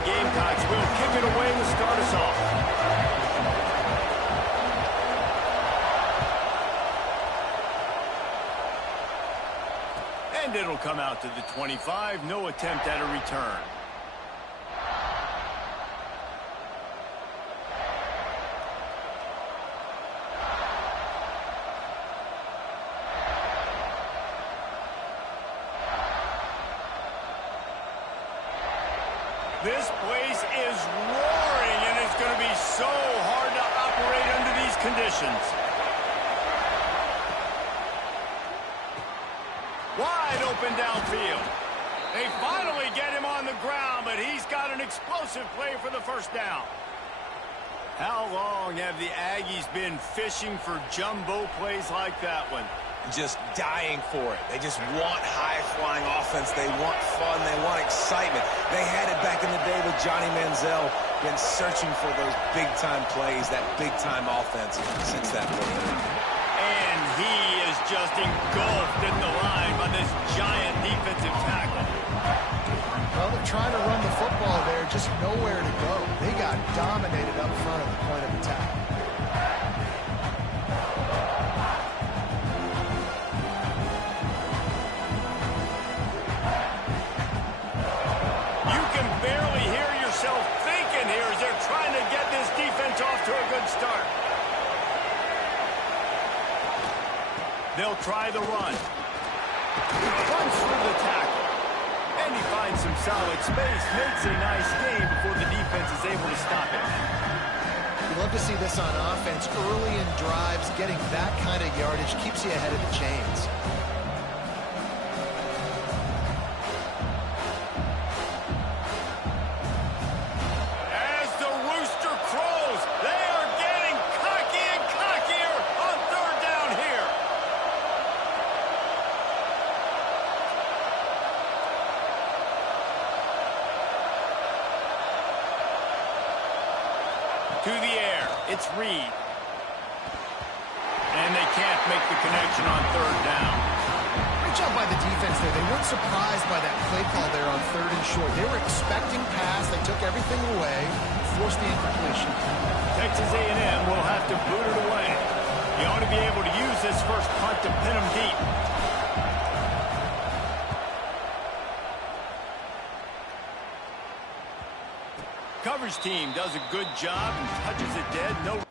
the Gamecocks will kick it away to start us off. And it'll come out to the 25. No attempt at a return. This place is roaring, and it's going to be so hard to operate under these conditions. Wide open downfield. They finally get him on the ground, but he's got an explosive play for the first down. How long have the Aggies been fishing for jumbo plays like that one? Just dying for it. They just want high-flying offense. They want fun. They want excitement. They had it back in the day with Johnny Manziel. Been searching for those big-time plays, that big-time offense since that point. And he is just engulfed in the line by this giant defensive tackle. Well, they're trying to run the football there, just nowhere to go. They got dominated up front at the point of attack. You can barely hear yourself thinking here as they're trying to get this defense off to a good start. They'll try the run. Runs through the tackle. And he finds some solid space. Makes a nice gain before the defense is able to stop it. You love to see this on offense. Early in drives, getting that kind of yardage keeps you ahead of the chains. As the rooster crows, they are getting cocky and cockier on third down here. To the air, it's Reed. And they can't make the connection on third down. Great job by the defense there. They weren't surprised by that play call there on third and short. They were expecting pass. They took everything away, forced the incompletion. Texas A&M will have to boot it away. He ought to be able to use this first punt to pin him deep. Coverage team does a good job and touches it dead. No.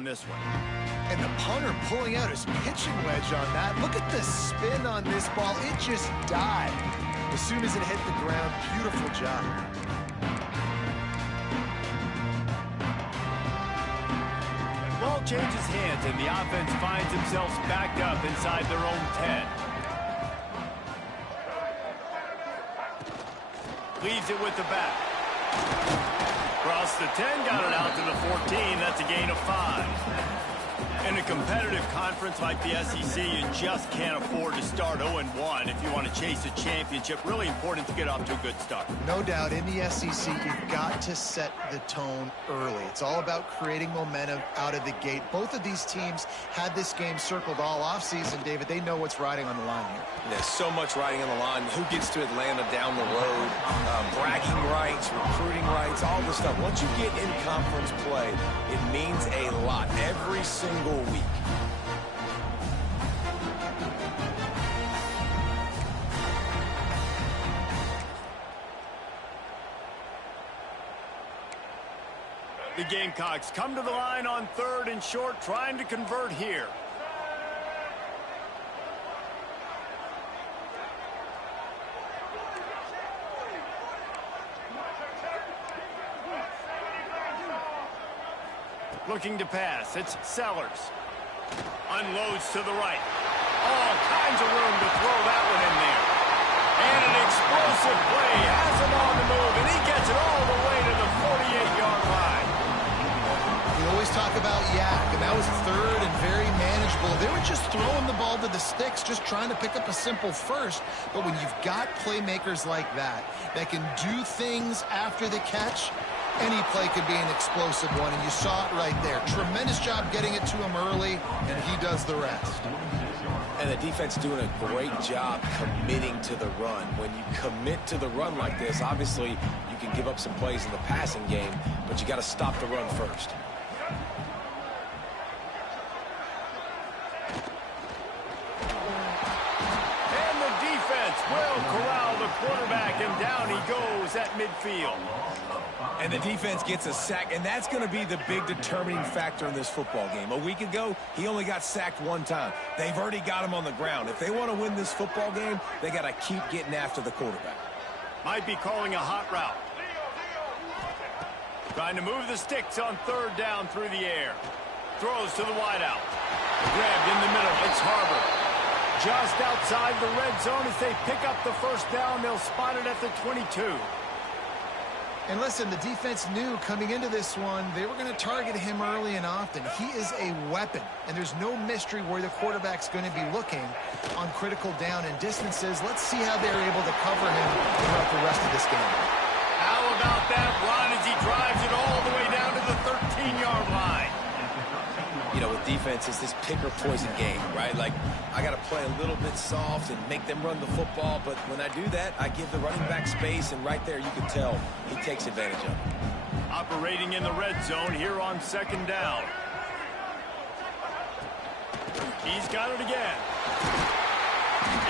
on this one. And the punter pulling out his pitching wedge on that. Look at the spin on this ball. It just died as soon as it hit the ground. Beautiful job. Ball changes hands, and the offense finds themselves backed up inside their own 10. Leaves it with the bat. Across the 10, got it out to the 14. That's a gain of 5. In a competitive conference like the SEC, you just can't afford to start 0-1 if you want to chase a championship. Really important to get off to a good start. No doubt, in the SEC, you've got to set the tone early. It's all about creating momentum out of the gate. Both of these teams had this game circled all offseason, David. They know what's riding on the line here. There's so much riding on the line. Who gets to Atlanta down the road? Bragging rights, recruiting rights, all this stuff. Once you get in conference play, it means a lot every single week. The Gamecocks come to the line on 3rd and short, trying to convert here. Looking to pass. It's Sellers. Unloads to the right. All kinds of room to throw that one in there. And an explosive play. Has him on the move, and he gets it all the way to the 48-yard line. We always talk about yak, and that was 3rd and very manageable. They were just throwing the ball to the sticks, just trying to pick up a simple first. But when you've got playmakers like that can do things after the catch, any play could be an explosive one, and you saw it right there. Tremendous job getting it to him early, and he does the rest. And the defense doing a great job committing to the run. When you commit to the run like this, obviously you can give up some plays in the passing game, but you got to stop the run first. And the defense will corral the quarterback, and down he goes at midfield. And the defense gets a sack, and that's going to be the big determining factor in this football game. A week ago, he only got sacked 1 time. They've already got him on the ground. If they want to win this football game, they got to keep getting after the quarterback. Might be calling a hot route. Trying to move the sticks on 3rd down through the air. Throws to the wideout. Grabbed in the middle. It's Harbor. Just outside the red zone as they pick up the 1st down. They'll spot it at the 22. And listen, the defense knew coming into this one, they were going to target him early and often. He is a weapon, and there's no mystery where the quarterback's going to be looking on critical down and distances. Let's see how they're able to cover him throughout the rest of this game. How about that run as he drives it all the way down to the 13-yard line? You know, with defense, it's this pick-or-poison game, right? Like, I got to play a little bit soft and make them run the football, but when I do that, I give the running back space, and right there you can tell he takes advantage of it. Operating in the red zone here on 2nd down. He's got it again.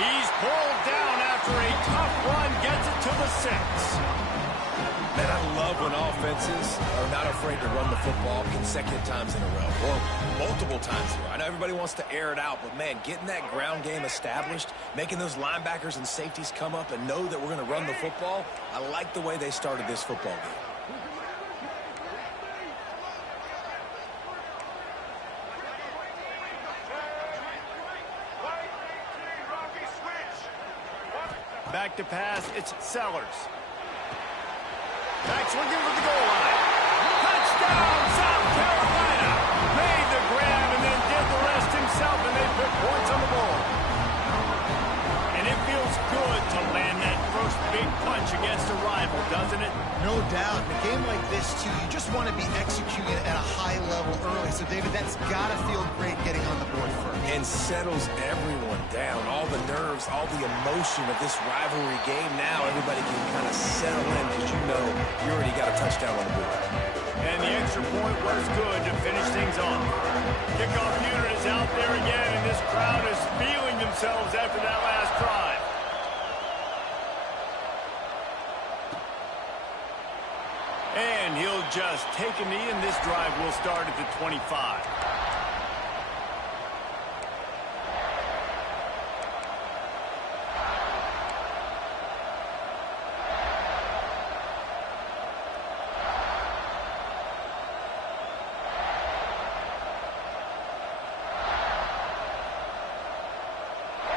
He's pulled down after a tough run, gets it to the 6. Man, I love when offenses are not afraid to run the football consecutive times in a row or multiple times in a row. I know everybody wants to air it out, but, man, getting that ground game established, making those linebackers and safeties come up and know that we're going to run the football, I like the way they started this football game. Back to pass, it's Sellers. Back's looking for the goal line. Touchdown, South Carolina! Made the grab and then did the rest himself, and they put points on the board. And it feels good to land that first big punch against a rival, doesn't it? No doubt. In a game like this, too, you just want to be executing at a high level early. So, David, that's got to feel great getting on the board first. And settles everyone down. All the nerves, all the emotion of this rivalry game. Now everybody can kind of settle in because you know you already got a touchdown on the board. And the extra point was good to finish things off. Kickoff unit is out there again, and this crowd is feeling themselves after that last drive. And he'll just take a knee, and this drive will start at the 25.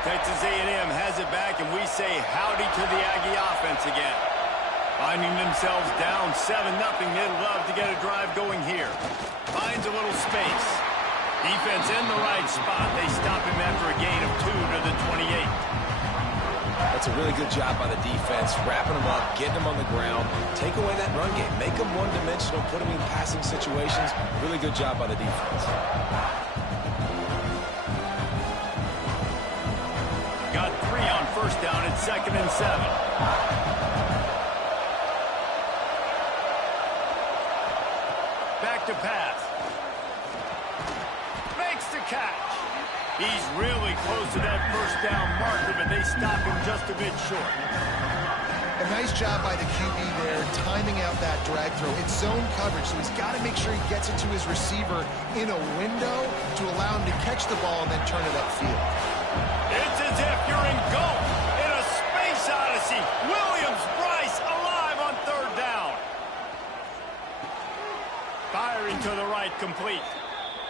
Texas A&M has it back, and we say howdy to the Aggie offense again. Finding themselves down 7-0, they'd love to get a drive going here. Finds a little space. Defense in the right spot. They stop him after a gain of 2 to the 28. That's a really good job by the defense, wrapping them up, getting them on the ground, take away that run game, make them one-dimensional, put them in passing situations. Really good job by the defense. Got 3 on first down at 2nd and 7. Back to pass. Makes the catch. He's really close to that first down marker, but they stop him just a bit short. A nice job by the QB there, timing out that drag throw. It's zone coverage, so he's got to make sure he gets it to his receiver in a window to allow him to catch the ball and then turn it upfield. It's as if you're in golf in a space odyssey. Williams-Brice alive on 3rd down. Firing to the right, complete.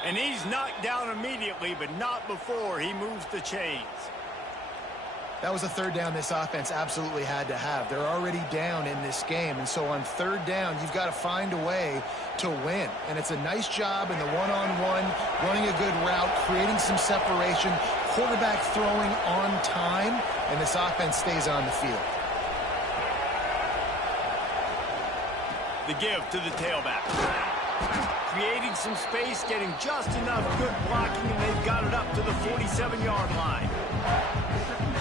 And he's knocked down immediately, but not before he moves the chains. That was a 3rd down this offense absolutely had to have. They're already down in this game, and so on 3rd down, you've got to find a way to win. And it's a nice job in the one-on-one, running a good route, creating some separation, quarterback throwing on time, and this offense stays on the field. The give to the tailback. Creating some space, getting just enough good blocking, and they've got it up to the 47-yard line.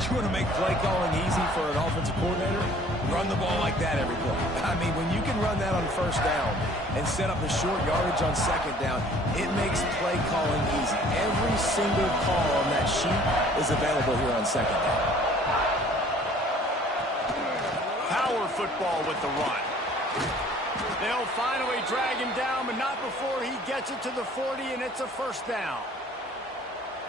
You want to make play calling easy for an offensive coordinator? Run the ball like that every play. I mean, when you can run that on 1st down and set up the short yardage on 2nd down, it makes play calling easy. Every single call on that sheet is available here on 2nd down. Power football with the run. They'll finally drag him down, but not before he gets it to the 40, and it's a 1st down.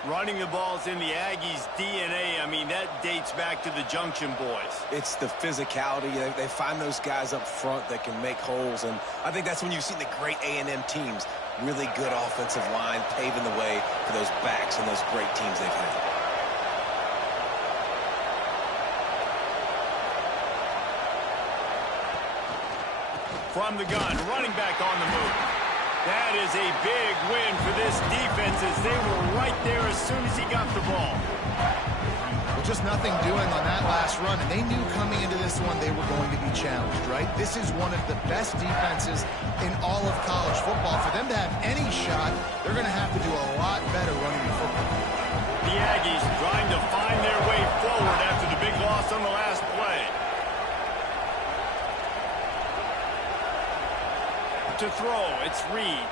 Running the ball's in the Aggies' DNA. I mean, that dates back to the Junction Boys. It's the physicality. They find those guys up front that can make holes, and I think that's when you've seen the great A&M teams. Really good offensive line, paving the way for those backs and those great teams they've had. From the gun, running back on the move. That is a big win for this defense as they were right there as soon as he got the ball. Well, just nothing doing on that last run, and they knew coming into this one they were going to be challenged, right? This is one of the best defenses in all of college football. For them to have any shot, they're going to have to do a lot better running the football. The Aggies trying to find their way forward after the big loss on the last play. To throw, it's Reed.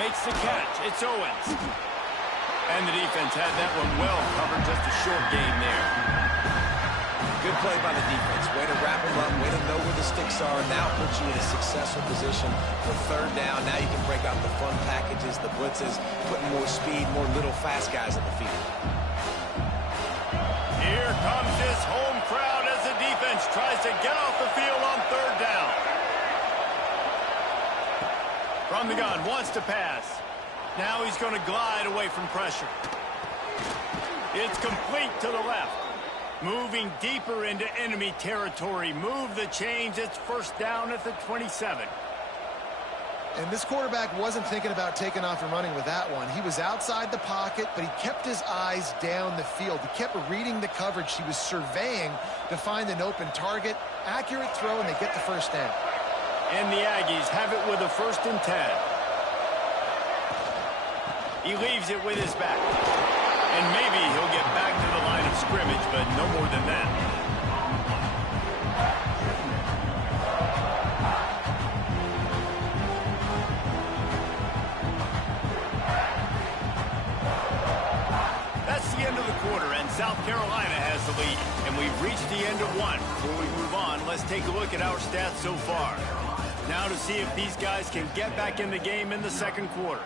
Makes the catch, it's Owens. And the defense had that one well covered, just a short game there. Good play by the defense. Way to wrap them up, way to know where the sticks are. Now puts you in a successful position for 3rd down. Now you can break out the fun packages, the blitzes, putting more speed, more little fast guys in the field. Here comes this home crowd as the defense tries to get off the field on 3rd down. From the gun, wants to pass. Now he's going to glide away from pressure. It's complete to the left. Moving deeper into enemy territory. Move the chains. It's 1st down at the 27. And this quarterback wasn't thinking about taking off and running with that one. He was outside the pocket, but he kept his eyes down the field. He kept reading the coverage. He was surveying to find an open target. Accurate throw, and they get the 1st down. And the Aggies have it with a 1st and 10. He leaves it with his back. And maybe he'll get back to the line of scrimmage, but no more than that. That's the end of the quarter, and South Carolina has the lead, and we've reached the end of one. Before we move on, let's take a look at our stats so far. Now to see if these guys can get back in the game in the second quarter.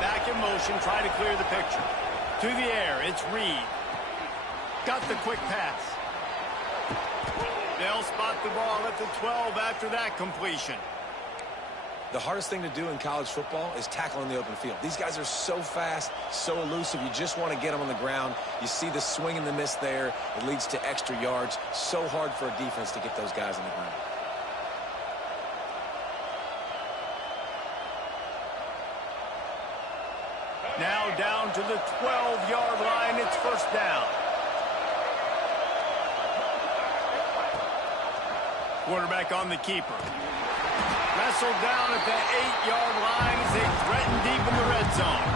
Back in motion, trying to clear the picture. To the air, it's Reed. Got the quick pass. They'll spot the ball at the 12 after that completion. The hardest thing to do in college football is tackle in the open field. These guys are so fast, so elusive. You just want to get them on the ground. You see the swing and the miss there. It leads to extra yards. So hard for a defense to get those guys on the ground. Now down to the 12-yard line. It's first down. Quarterback on the keeper. Wrestled down at the 8-yard line as they threaten deep in the red zone.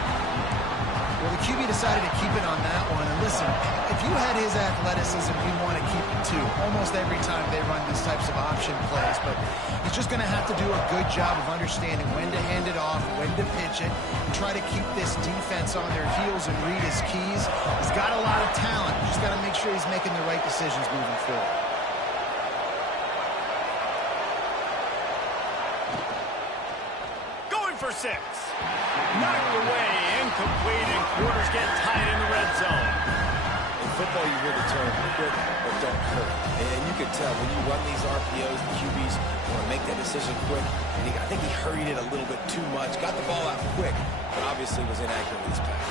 Well, the QB decided to keep it on that one. And listen, if you had his athleticism, you'd want to keep it too. Almost every time they run these types of option plays. But he's just going to have to do a good job of understanding when to hand it off, when to pitch it, and try to keep this defense on their heels and read his keys. He's got a lot of talent. Just got to make sure he's making the right decisions moving forward. Going for 6. Knocked away, incomplete, and quarters get tight in the red zone. In football, you hear the term quick but don't hurt. And you can tell when you run these RPOs, the QBs want to make that decision quick. And I think he hurried it a little bit too much. Got the ball out quick, but obviously was inaccurate with his pass.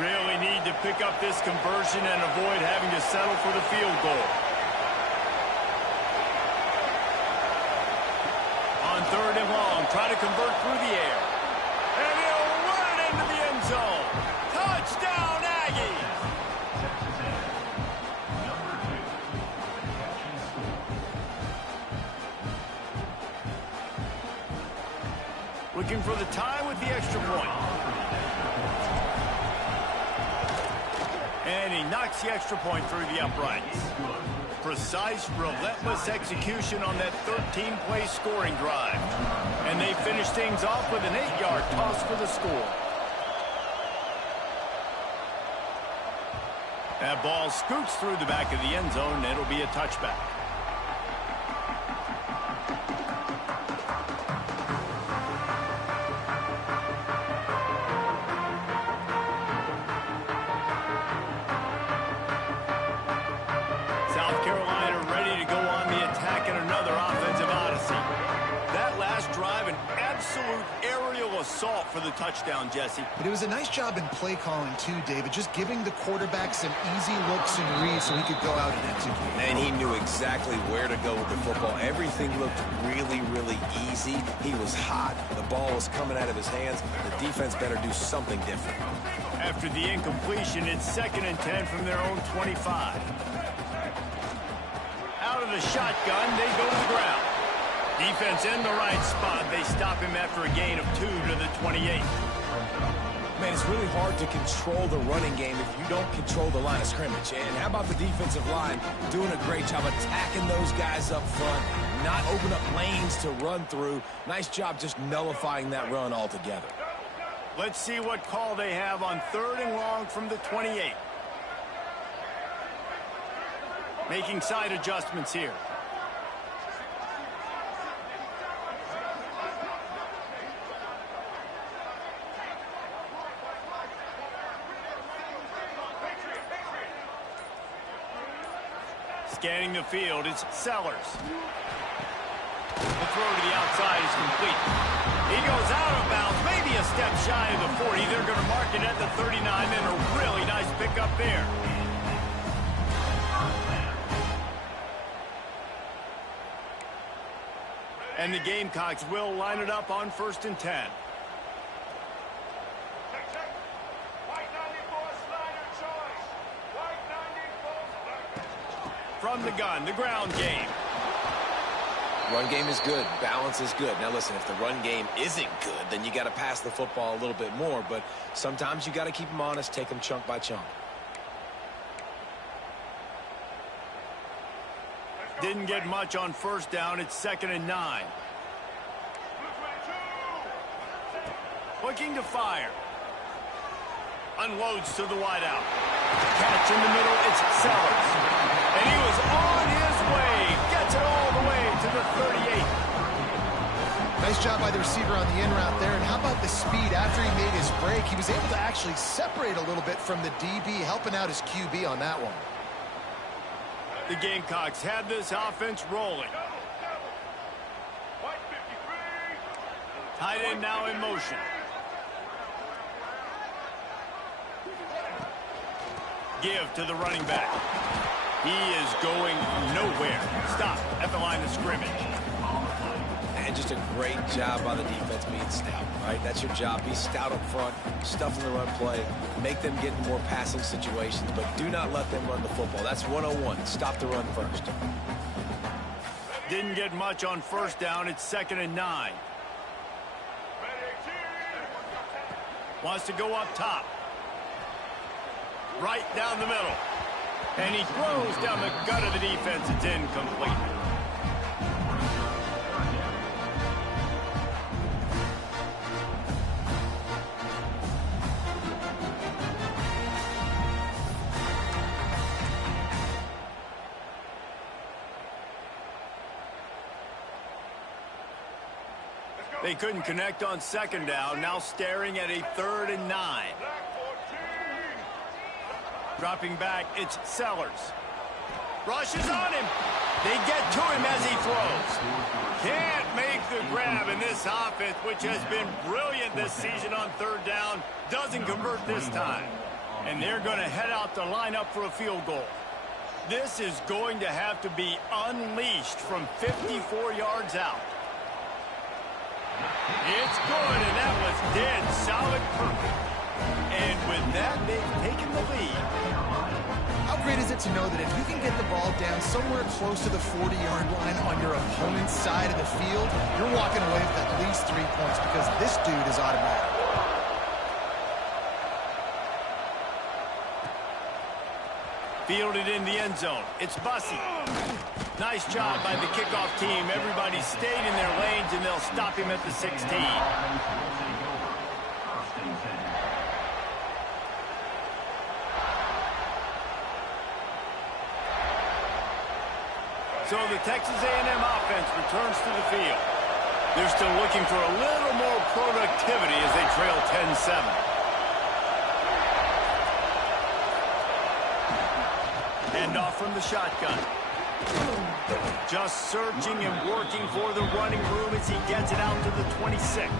Really need to pick up this conversion and avoid having to settle for the field goal. On 3rd and long, try to convert through the air. And he'll run it into the end zone. Touchdown, Aggies! Looking for the tie with the extra point. And he knocks the extra point through the uprights. Precise, relentless execution on that 13-play scoring drive. And they finish things off with an 8-yard toss for the score. That ball scoots through the back of the end zone, and it'll be a touchback. South Carolina ready to go on the attack in another offensive odyssey. That last drive, an absolute aerial assault for the touchdown, Jesse. But it was a nice job in play calling too, David, just giving the quarterback some easy looks and reads so he could go out and execute. And he knew exactly where to go with the football. Everything looked really, really easy. He was hot. The ball was coming out of his hands. The defense better do something different. After the incompletion, it's 2nd and 10 from their own 25. Out of the shotgun, they go to the ground. Defense in the right spot. They stop him after a gain of 2 to the 28. Man, it's really hard to control the running game if you don't control the line of scrimmage. And how about the defensive line doing a great job attacking those guys up front, not open up lanes to run through. Nice job just nullifying that run altogether. Let's see what call they have on 3rd and long from the 28. Making side adjustments here. Scanning the field, it's Sellers. The throw to the outside is complete. He goes out of bounds, maybe a step shy of the 40. They're going to mark it at the 39, and a really nice pickup there. And the Gamecocks will line it up on 1st and 10. From the gun, the ground game. Run game is good. Balance is good. Now, listen, if the run game isn't good, then you got to pass the football a little bit more. But sometimes you got to keep them honest, take them chunk by chunk. Didn't get much on first down. It's 2nd and 9. Looking to fire. Unloads to the wideout. Catch in the middle. It's Sellers. And he was on his way. Gets it all the way to the 38. Nice job by the receiver on the in route there. And how about the speed after he made his break? He was able to actually separate a little bit from the DB, helping out his QB on that one. The Gamecocks have this offense rolling. Tight end now in motion. Give to the running back. He is going nowhere. Stop at the line of scrimmage. And just a great job by the defense being stout, right? That's your job. Be stout up front, stuff in the run play, make them get in more passing situations, but do not let them run the football. That's 101. Stop the run first. Didn't get much on first down. It's 2nd and 9. Wants to go up top. Right down the middle. And he throws down the gut of the defense. It's incomplete. They couldn't connect on 2nd down. Now staring at a 3rd and 9. Dropping back, it's Sellers. Rushes on him. They get to him as he throws. Can't make the grab in this offense, which has been brilliant this season on 3rd down. Doesn't convert this time. And they're going to head out to line up for a field goal. This is going to have to be unleashed from 54 yards out. It's good, and that was dead solid perfect. And with that, they've taken the lead. How great is it to know that if you can get the ball down somewhere close to the 40-yard line on your opponent's side of the field, you're walking away with at least 3 points because this dude is automatic. Fielded in the end zone. It's Bussey. Nice job by the kickoff team. Everybody stayed in their lanes, and they'll stop him at the 16. So the Texas A&M offense returns to the field. They're still looking for a little more productivity as they trail 10-7. Hand off from the shotgun. Just searching and working for the running room as he gets it out to the 26.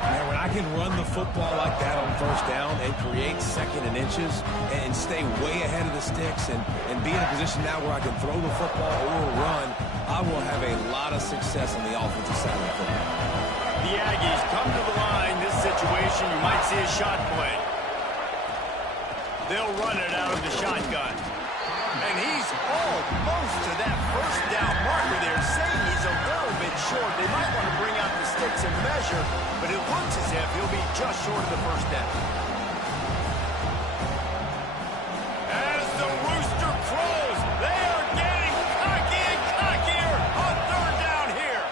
Man, when I can run the football like that on first down and create 2nd and inches and stay way ahead of the sticks and be in a position now where I can throw the football or run, I will have a lot of success on the offensive side of the football. The Aggies come to the line. This situation, you might see a shot play. They'll run it out of the shotgun. And he's almost to that first down marker there, saying he's a little bit short. They might want to bring out the sticks and measure, but it looks as if he'll be just short of the first down. As the rooster crows, they are getting cocky and cockier on 3rd down here.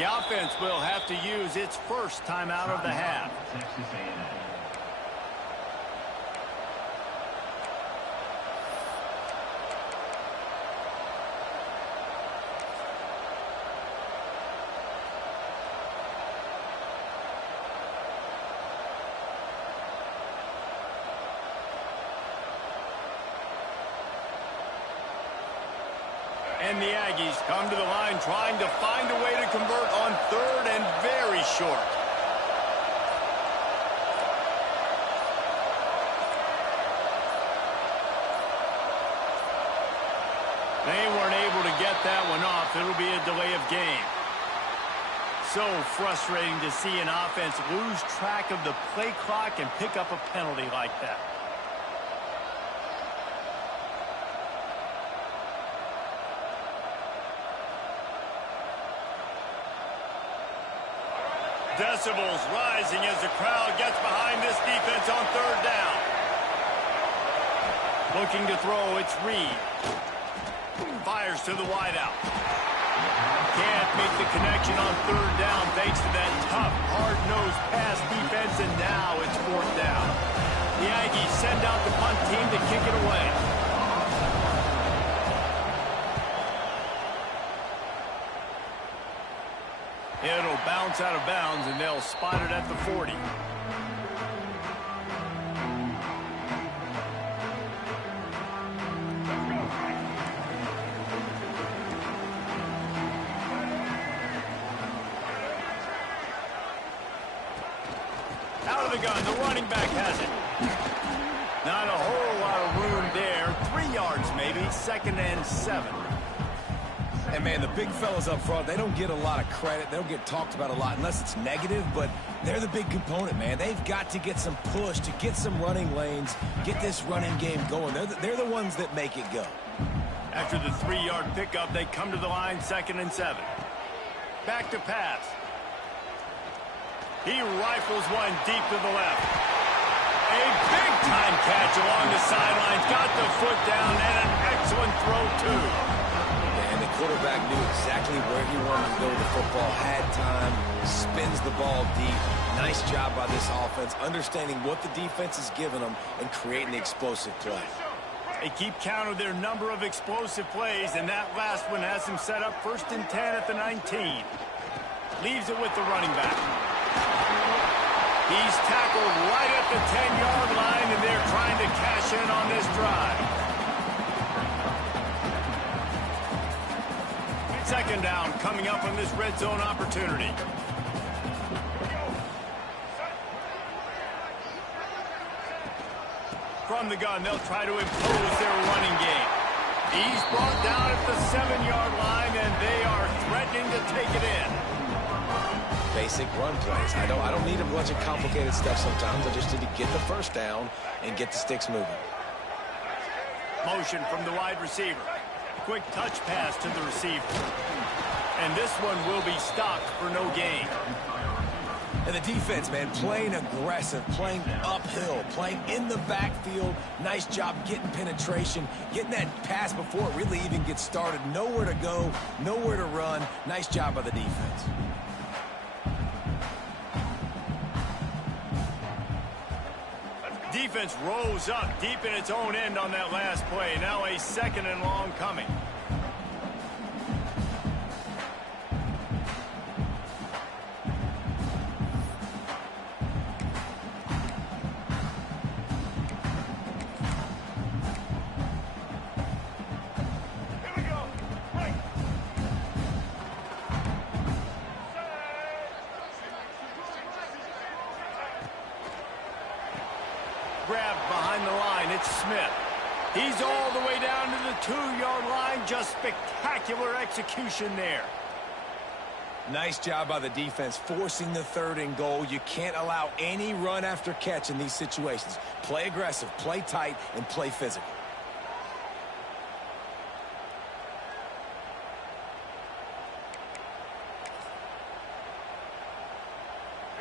The offense will have to use its first timeout of the half. And the Aggies come to the line trying to find a way to convert on 3rd and very short. They weren't able to get that one off. It'll be a delay of game. So frustrating to see an offense lose track of the play clock and pick up a penalty like that. Decibels rising as the crowd gets behind this defense on third down. Looking to throw, it's Reed. Fires to the wideout. Can't make the connection on third down thanks to that tough, hard-nosed pass defense, and now it's fourth down. The Aggies send out the punt team to kick it away. It'll bounce out of bounds, and they'll spot it at the 40. Out of the gun, the running back has it. Not a whole lot of room there. 3 yards maybe, 2nd and 7. And, man, the big fellas up front, they don't get a lot of credit. They don't get talked about a lot unless it's negative, but they're the big component, man. They've got to get some push, to get some running lanes, get this running game going. They're the ones that make it go. After the 3-yard pickup, they come to the line, 2nd and 7. Back to pass. He rifles one deep to the left. A big-time catch along the sidelines. Got the foot down, and an excellent throw, too. And the quarterback knew exactly where he wanted to go with the football, had time, spins the ball deep. Nice job by this offense, understanding what the defense is giving them and creating the explosive play. They keep count of their number of explosive plays, and that last one has them set up 1st and 10 at the 19. Leaves it with the running back. He's tackled right at the 10-yard line, and they're trying to cash in on this drive. 2nd down coming up on this red zone opportunity. From the gun, they'll try to impose their running game. He's brought down at the 7-yard line, and they are threatening to take it in. Basic run plays. I don't need a bunch of complicated stuff sometimes. I just need to get the 1st down and get the sticks moving. Motion from the wide receiver. Quick touch pass to the receiver. And this one will be stopped for no gain. And the defense, man, playing aggressive, playing uphill, playing in the backfield. Nice job getting penetration, getting that pass before it really even gets started. Nowhere to go, nowhere to run. Nice job by the defense. Defense rose up deep in its own end on that last play. Now a 2nd and long coming. Grabbed behind the line, it's Smith. He's all the way down to the 2-yard line. Just spectacular execution there. Nice job by the defense, forcing the 3rd and goal. You can't allow any run after catch in these situations. Play aggressive, play tight, and play physical.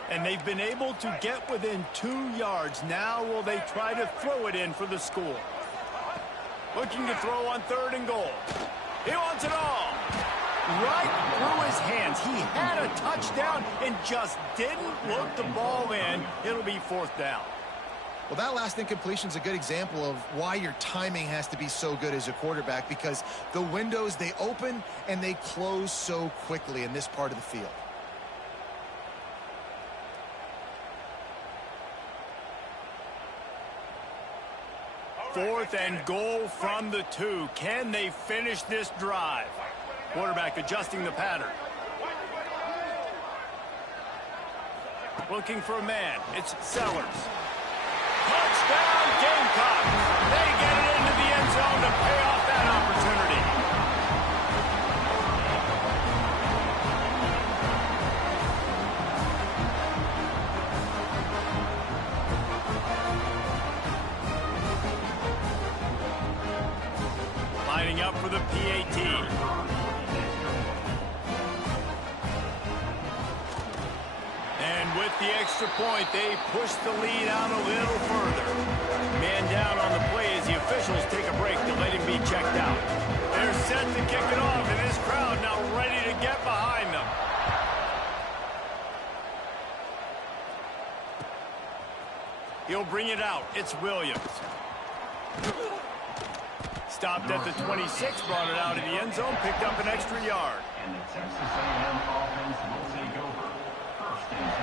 And they've been able to get within 2 yards. Now will they try to throw it in for the score? Looking to throw on 3rd and goal. He wants it all. Right through his hands. He had a touchdown and just didn't look the ball in. It'll be 4th down. Well, that last incompletion is a good example of why your timing has to be so good as a quarterback, because the windows, they open and they close so quickly in this part of the field. Fourth and goal from the 2. Can they finish this drive? Quarterback adjusting the pattern. Looking for a man. It's Sellers. Touchdown, Gamecocks. They get it into the end zone to pay off that opportunity. Lining up for the PAT. the extra point, they push the lead out a little further. Man down on the play as the officials take a break to let him be checked out. They're set to kick it off, and this crowd now ready to get behind them. He'll bring it out. It's Williams. Stopped at the 26, brought it out of the end zone, picked up an extra yard. And the Texas A&M offense will take over. First and 10.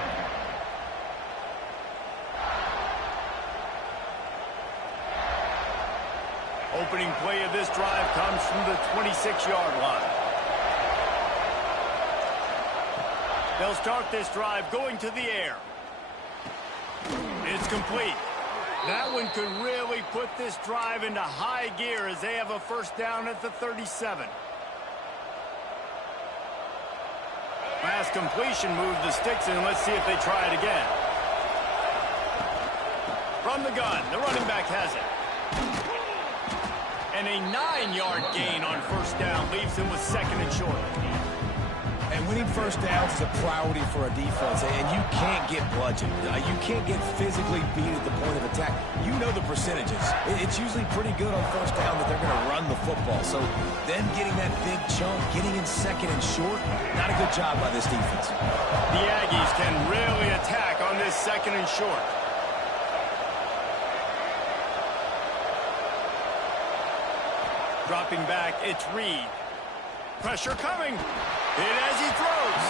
Opening play of this drive comes from the 26-yard line. They'll start this drive going to the air. It's complete. That one could really put this drive into high gear as they have a first down at the 37. Pass completion moved the sticks in. Let's see if they try it again. From the gun, the running back has it. And a 9-yard gain on first down leaves him with second and short. And winning first downs is a priority for a defense, and you can't get bludgeoned. You can't get physically beat at the point of attack. You know the percentages. It's usually pretty good on first down that they're going to run the football. So then getting that big chunk, getting in second and short, not a good job by this defense. The Aggies can really attack on this second and short. Dropping back, it's Reed. Pressure coming. Hit as he throws.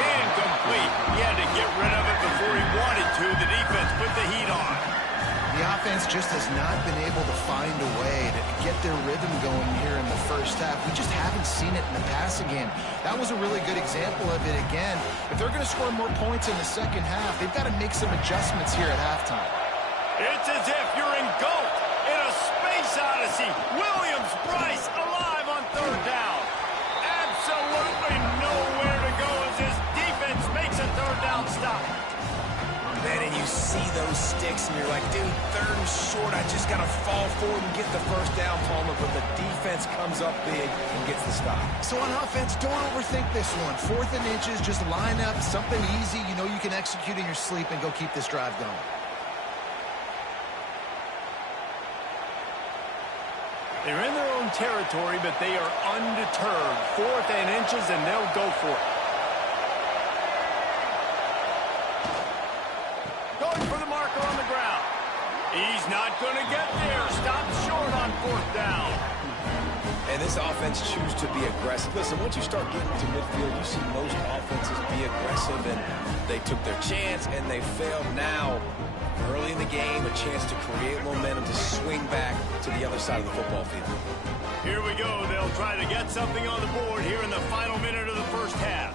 Incomplete. He had to get rid of it before he wanted to. The defense put the heat on. The offense just has not been able to find a way to get their rhythm going here in the first half. We just haven't seen it in the passing game. That was a really good example of it again. If they're going to score more points in the second half, they've got to make some adjustments here at halftime. It's as if you're engulfed in a space odyssey. Williams, Bryce, alive on third down. Absolutely nowhere to go as this defense makes a third down stop. Man, and you see those sticks, and you're like, dude, third and short, I just got to fall forward and get the first down, Palmer, but the defense comes up big and gets the stop. So on offense, don't overthink this one. 4th and inches, just line up something easy you know you can execute in your sleep and go keep this drive going. They're in their own territory, but they are undeterred. 4th and inches, and they'll go for it. Going for the marker on the ground. He's not going to get there. Stopped short on 4th down. And this offense chooses to be aggressive. Listen, once you start getting to midfield, you see most offenses be aggressive, and they took their chance, and they failed now. Early in the game, a chance to create momentum to swing back to the other side of the football field. Here we go. They'll try to get something on the board here in the final minute of the first half.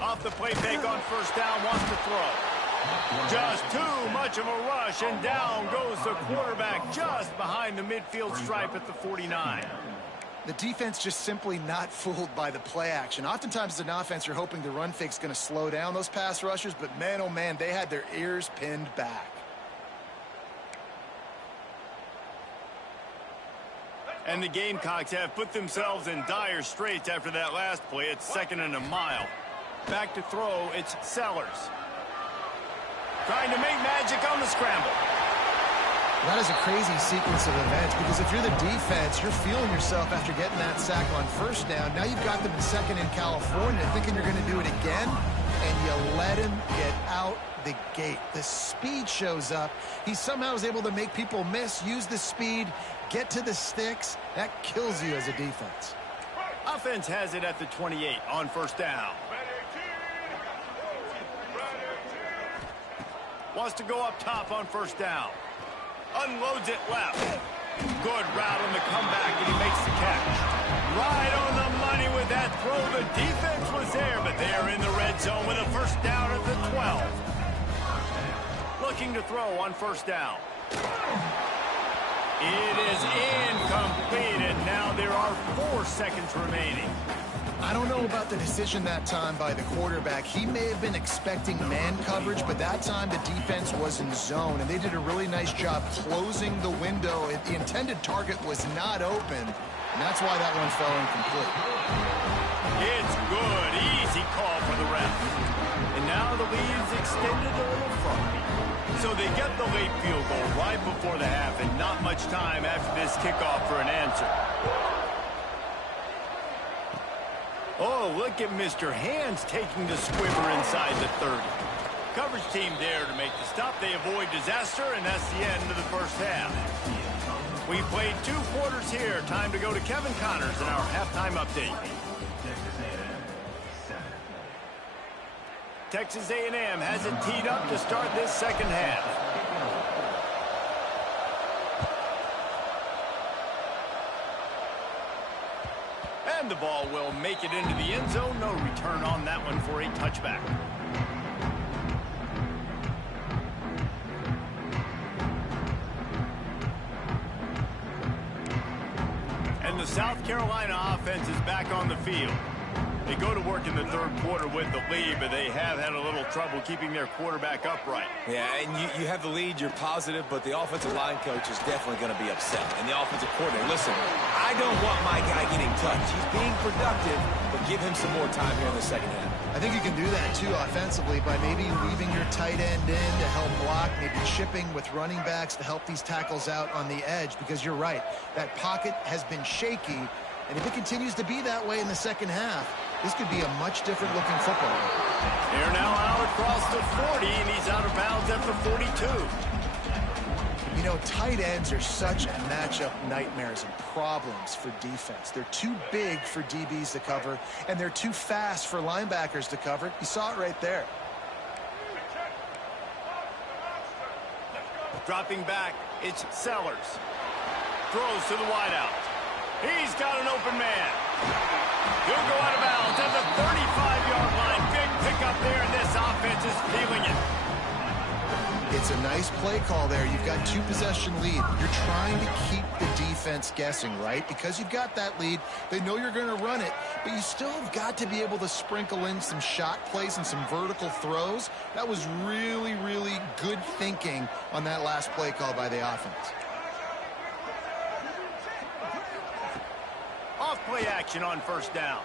Off the play fake on first down, wants to throw. Just too much of a rush, and down goes the quarterback just behind the midfield stripe at the 49. The defense just simply not fooled by the play action. Oftentimes as an offense, you're hoping the run fake's going to slow down those pass rushers, but man, oh man, they had their ears pinned back. And the Gamecocks have put themselves in dire straits after that last play. It's 2nd and a mile. Back to throw, it's Sellers. Trying to make magic on the scramble. That is a crazy sequence of events because if you're the defense, you're feeling yourself after getting that sack on first down. Now you've got them in 2nd in California thinking you're going to do it again, and you let him get out the gate. The speed shows up. He somehow is able to make people miss, use the speed, get to the sticks. That kills you as a defense. Offense has it at the 28 on first down. Wants to go up top on first down. Unloads it left. Good route on the comeback, and he makes the catch. Right on the money with that throw. The defense was there, but they are in the red zone with a first down at the 12. Looking to throw on first down. It is incomplete, and now there are 4 seconds remaining. I don't know about the decision that time by the quarterback. He may have been expecting man coverage, but that time the defense was in zone, and they did a really nice job closing the window. The intended target was not open, And that's why that one fell incomplete. It's good. Easy call for the ref. And now the lead's extended a little further. So they get the late field goal right before the half and not much time after this kickoff for an answer. Oh, look at Mr. Hands taking the squibber inside the 30. Coverage team there to make the stop. They avoid disaster, and that's the end of the first half. We played 2 quarters here. Time to go to Kevin Connors in our halftime update. Texas A&M has it teed up to start this second half. And the ball will make it into the end zone. No return on that one for a touchback. And the South Carolina offense is back on the field. They go to work in the third quarter with the lead, but they have had a little trouble keeping their quarterback upright. Yeah, and you have the lead, you're positive, but the offensive line coach is definitely going to be upset. And the offensive coordinator, listen, I don't want my guy getting touched. He's being productive, but give him some more time here in the second half. I think you can do that, too, offensively, by maybe leaving your tight end in to help block, maybe chipping with running backs to help these tackles out on the edge, because you're right. That pocket has been shaky, and if it continues to be that way in the second half, this could be a much different looking football. They're now out across the 40, and he's out of bounds at the 42. You know, tight ends are such matchup nightmares and problems for defense. They're too big for DBs to cover, and they're too fast for linebackers to cover. You saw it right there. Dropping back, it's Sellers. Throws to the wideout. He's got an open man. He'll go out of bounds at the 35-yard line. Big pickup there, and this offense is feeling it. It's a nice play call there. You've got 2-possession lead. You're trying to keep the defense guessing, right? Because you've got that lead. They know you're going to run it, but you still have got to be able to sprinkle in some shot plays and some vertical throws. That was really, really good thinking on that last play call by the offense. Off-play action on first down.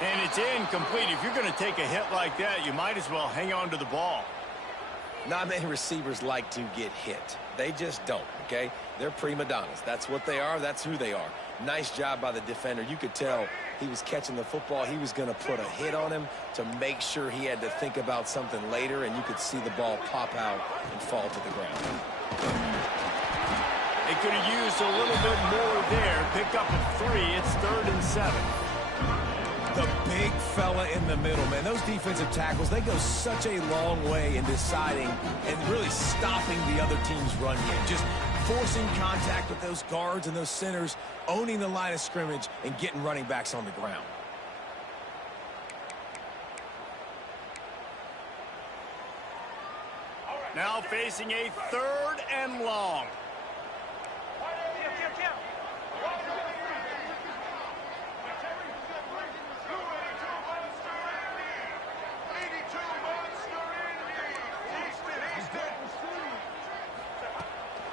And it's incomplete. If you're going to take a hit like that, you might as well hang on to the ball. Not many receivers like to get hit. They just don't, okay? They're prima donnas. That's what they are. That's who they are. Nice job by the defender. You could tell he was catching the football. He was going to put a hit on him to make sure he had to think about something later, and you could see the ball pop out and fall to the ground. They could have used a little bit more there. Pick up a 3. It's 3rd and 7. The big fella in the middle, man. Those defensive tackles, they go such a long way in deciding and really stopping the other team's run game. Just forcing contact with those guards and those centers, owning the line of scrimmage, and getting running backs on the ground. Now facing a 3rd and long.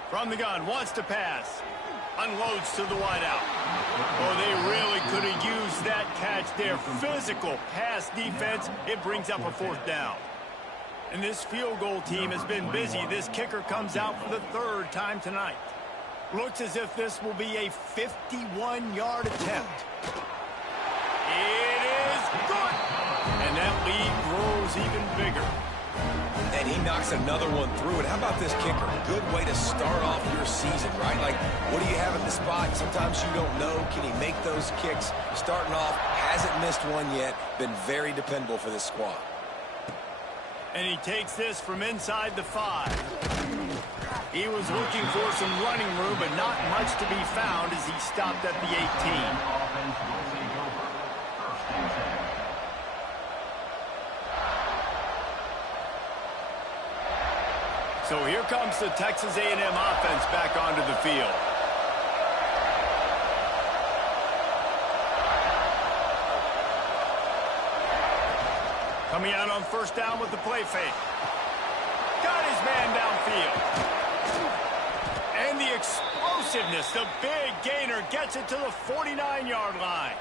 From the gun, wants to pass. Unloads to the wideout. Oh, they really could have used that catch there. Physical pass defense. It brings up a 4th down. And this field goal team has been busy. This kicker comes out for the 3rd time tonight. Looks as if this will be a 51-yard attempt. It is good. And that lead grows even bigger. And he knocks another one through it. How about this kicker? Good way to start off your season, right? Like, what do you have in the spot? Sometimes you don't know. Can he make those kicks? Starting off, hasn't missed one yet. Been very dependable for this squad. And he takes this from inside the 5. He was looking for some running room, but not much to be found as he stopped at the 18. So here comes the Texas A&M offense back onto the field. Coming out on first down with the play fake. Got his man downfield. And the explosiveness, the big gainer gets it to the 49-yard line.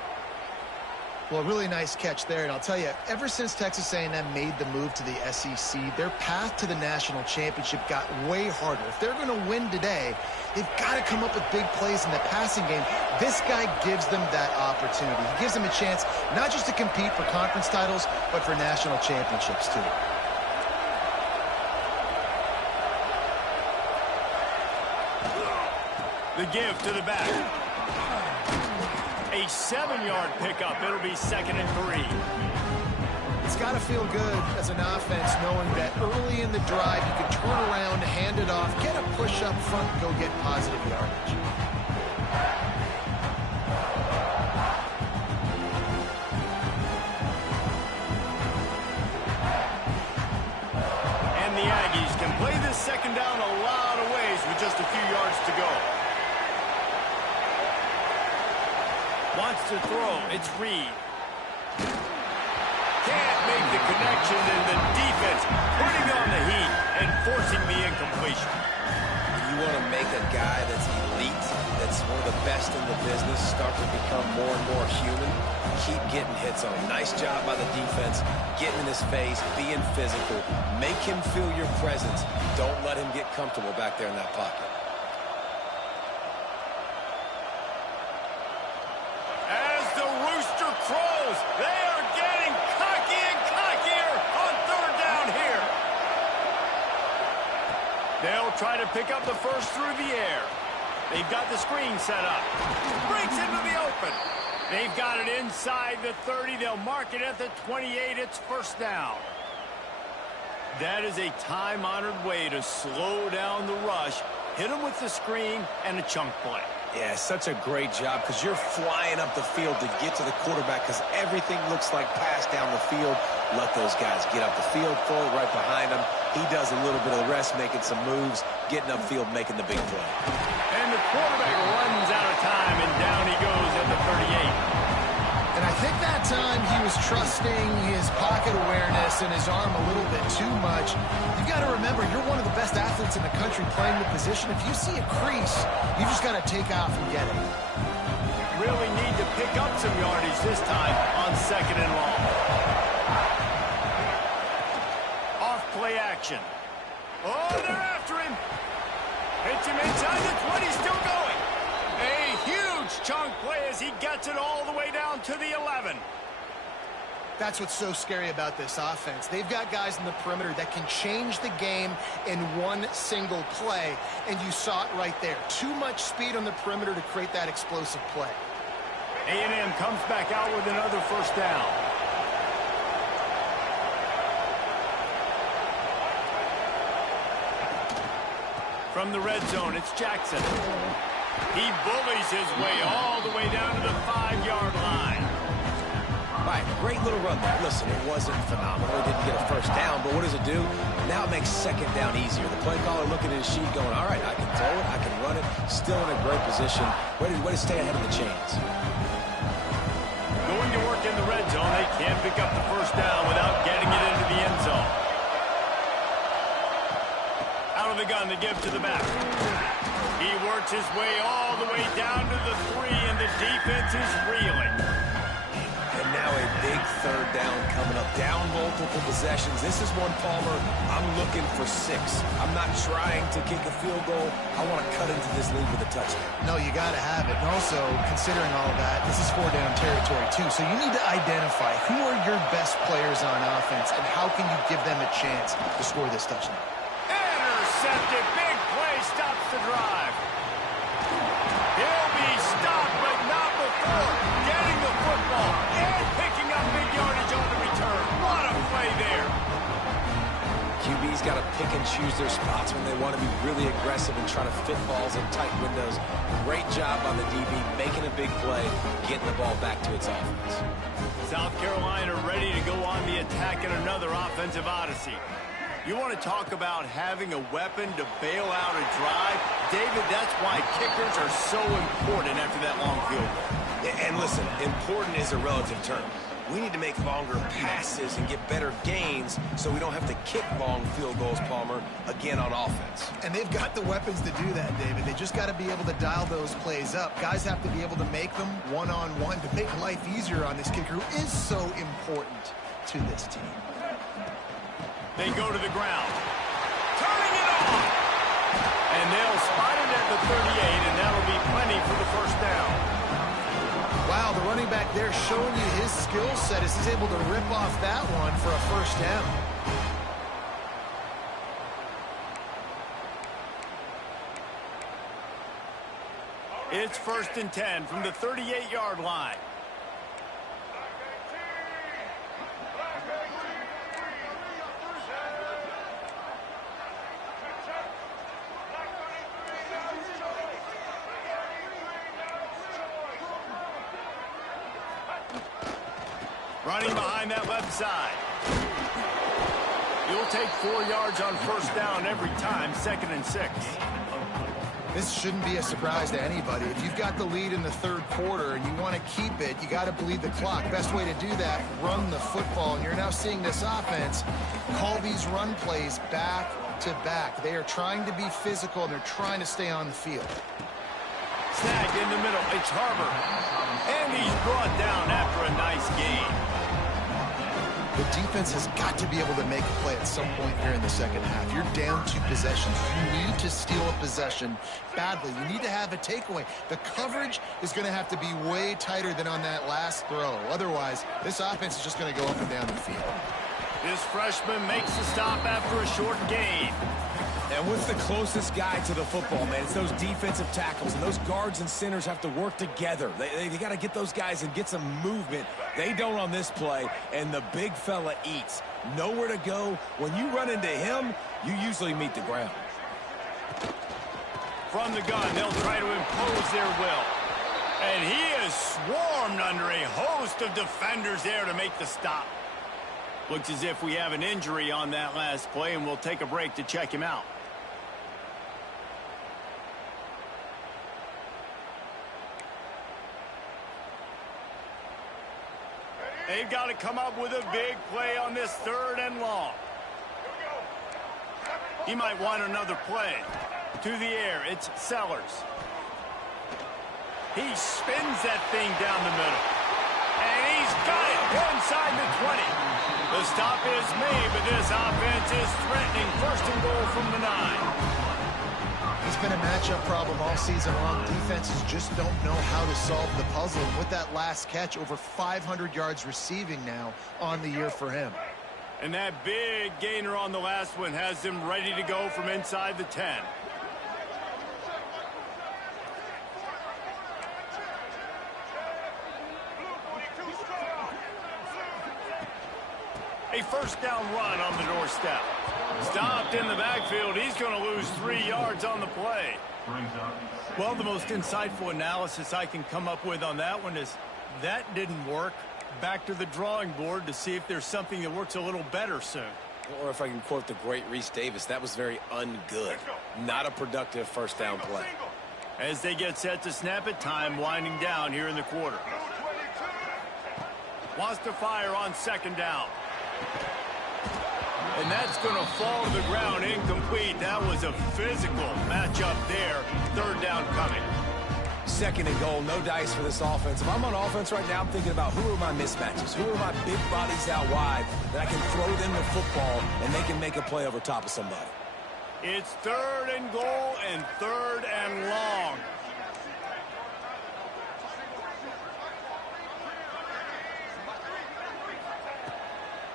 Well, really nice catch there, and I'll tell you, ever since Texas A&M made the move to the SEC, their path to the national championship got way harder. If they're going to win today, they've got to come up with big plays in the passing game. This guy gives them that opportunity. He gives them a chance not just to compete for conference titles, but for national championships, too. The give to the back. A 7-yard pickup. It'll be 2nd and 3. It's got to feel good as an offense knowing that early in the drive you can turn around, hand it off, get a push up front, and go get positive yardage. And the Aggies can play this 2nd down a lot of ways with just a few yards to go. Wants to throw. It's Reed. Can't make the connection, and the defense putting on the heat and forcing the incompletion. You want to make a guy that's elite, that's one of the best in the business, start to become more and more human. Keep getting hits on him. Nice job by the defense, getting in his face, being physical. Make him feel your presence. Don't let him get comfortable back there in that pocket. Crows, they are getting cocky and cockier on 3rd down here. They'll try to pick up the first through the air. They've got the screen set up. Breaks into the open. They've got it inside the 30. They'll mark it at the 28. It's 1st down. That is a time-honored way to slow down the rush, hit them with the screen, and a chunk play. Yeah, such a great job because you're flying up the field to get to the quarterback because everything looks like pass down the field. Let those guys get up the field, throw it right behind him. He does a little bit of the rest, making some moves, getting upfield, making the big play. And the quarterback runs out of time, and down he goes at the 38. And I think that time he was trusting his pocket awareness and his arm a little bit too much. You've got to remember, you're one of the best athletes in the country playing the position. If you see a crease, you just got to take off and get it. Really need to pick up some yardage this time on 2nd and long. Off play action. Oh, they're after him. Hits him inside the 20, still going. A huge chunk play as he gets it all the way down to the 11. That's what's so scary about this offense. They've got guys in the perimeter that can change the game in one single play, and you saw it right there. Too much speed on the perimeter to create that explosive play. A&M comes back out with another 1st down. From the red zone, it's Jackson. He bullies his way all the way down to the 5-yard line. All right, great little run there. Listen, it wasn't phenomenal. He didn't get a 1st down, but what does it do? Now it makes 2nd down easier. The play caller looking at his sheet going, all right, I can throw it, I can run it. Still in a great position. Way to stay ahead of the chains. Going to work in the red zone. They can't pick up the 1st down without getting it into the end zone. Out of the gun, the give to the back. He works his way all the way down to the 3, and the defense is reeling. And now a big 3rd down coming up. Down multiple possessions. This is one, Palmer, I'm looking for 6. I'm not trying to kick a field goal. I want to cut into this lead with a touchdown. No, you got to have it. And also, considering all that, this is 4-down territory, too. So you need to identify who are your best players on offense and how can you give them a chance to score this touchdown. Intercepted. Big play stops the drive. He'll be stopped, but not before getting the football and picking up big yardage on the return. What a play there. QB's got to pick and choose their spots when they want to be really aggressive and try to fit balls in tight windows. Great job on the DB, making a big play, getting the ball back to its offense. South Carolina ready to go on the attack in another offensive odyssey. You want to talk about having a weapon to bail out a drive? David, that's why kickers are so important after that long field goal. And listen, important is a relative term. we need to make longer passes and get better gains so we don't have to kick long field goals, Palmer, again on offense. And they've got the weapons to do that, David. They just got to be able to dial those plays up. Guys have to be able to make them one-on-one to make life easier on this kicker who is so important to this team. They go to the ground. Turning it on! And they'll spot it at the 38, and that'll be plenty for the first down. Wow, the running back there showing you his skill set as he's able to rip off that one for a first down. It's 1st and 10 from the 38-yard line. Running behind that left side. You'll take 4 yards on first down every time, 2nd and 6. This shouldn't be a surprise to anybody. If you've got the lead in the third quarter and you want to keep it, you got to bleed the clock. Best way to do that, run the football. And you're now seeing this offense call these run plays back to back. They are trying to be physical, and they're trying to stay on the field. Snagged in the middle. It's Harbor. And he's brought down after a nice gain. The defense has got to be able to make a play at some point here in the second half. You're down 2 possessions. You need to steal a possession badly. You need to have a takeaway. The coverage is going to have to be way tighter than on that last throw. Otherwise, this offense is just going to go up and down the field. This freshman makes the stop after a short gain. And what's the closest guy to the football, man? It's those defensive tackles, and those guards and centers have to work together. They got to get those guys and get some movement. They don't on this play, and the big fella eats. Nowhere to go. When you run into him, you usually meet the ground. From the gun, they'll try to impose their will. And he is swarmed under a host of defenders there to make the stop. Looks as if we have an injury on that last play, and we'll take a break to check him out. They've got to come up with a big play on this 3rd and long. He might want another play. To the air, it's Sellers. He spins that thing down the middle. And he's got it inside the 20. The stop is made, but this offense is threatening 1st and goal from the 9. He's been a matchup problem all season long. Defenses just don't know how to solve the puzzle. And with that last catch, over 500 yards receiving now on the year for him. And that big gainer on the last one has them ready to go from inside the 10. A first down run on the doorstep. Stopped in the backfield. He's going to lose 3 yards on the play. Well, the most insightful analysis I can come up with on that one is that didn't work. Back to the drawing board to see if there's something that works a little better soon. Or if I can quote the great Reese Davis, that was very ungood. Not a productive first down play. As they get set to snap it, time winding down here in the quarter. Wants to fire on 2nd down. And that's going to fall to the ground incomplete. That was a physical matchup there. 3rd down coming. 2nd and goal, no dice for this offense. If I'm on offense right now, I'm thinking about who are my mismatches? Who are my big bodies out wide that I can throw them the football and they can make a play over top of somebody? It's 3rd and goal and 3rd and long.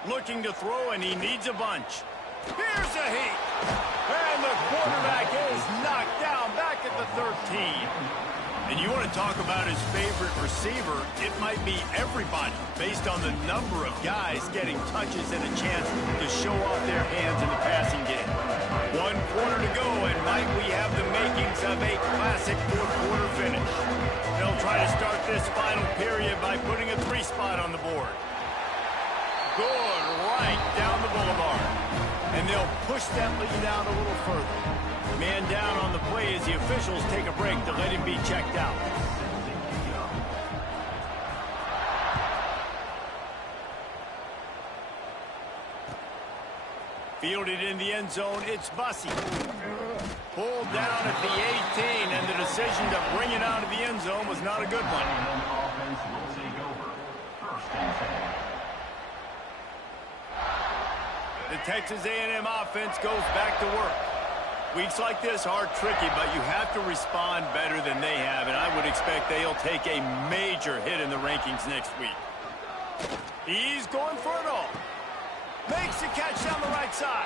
Looking to throw, and he needs a bunch. Here's a heat. And the quarterback is knocked down back at the 13. And you want to talk about his favorite receiver, it might be everybody based on the number of guys getting touches and a chance to show off their hands in the passing game. 1 quarter to go, and might we have the makings of a classic 4th quarter finish. They'll try to start this final period by putting a 3 spot on the board. Good, right down the boulevard. And they'll push that lead out a little further. Man down on the play as the officials take a break to let him be checked out. Fielded in the end zone, it's Bussey. Pulled down at the 18, and the decision to bring it out of the end zone was not a good one. Offense will take over. First and 10. The Texas A&M offense goes back to work. Weeks like this are tricky, but you have to respond better than they have, and I would expect they'll take a major hit in the rankings next week. He's going for it all. Makes the catch down the right side.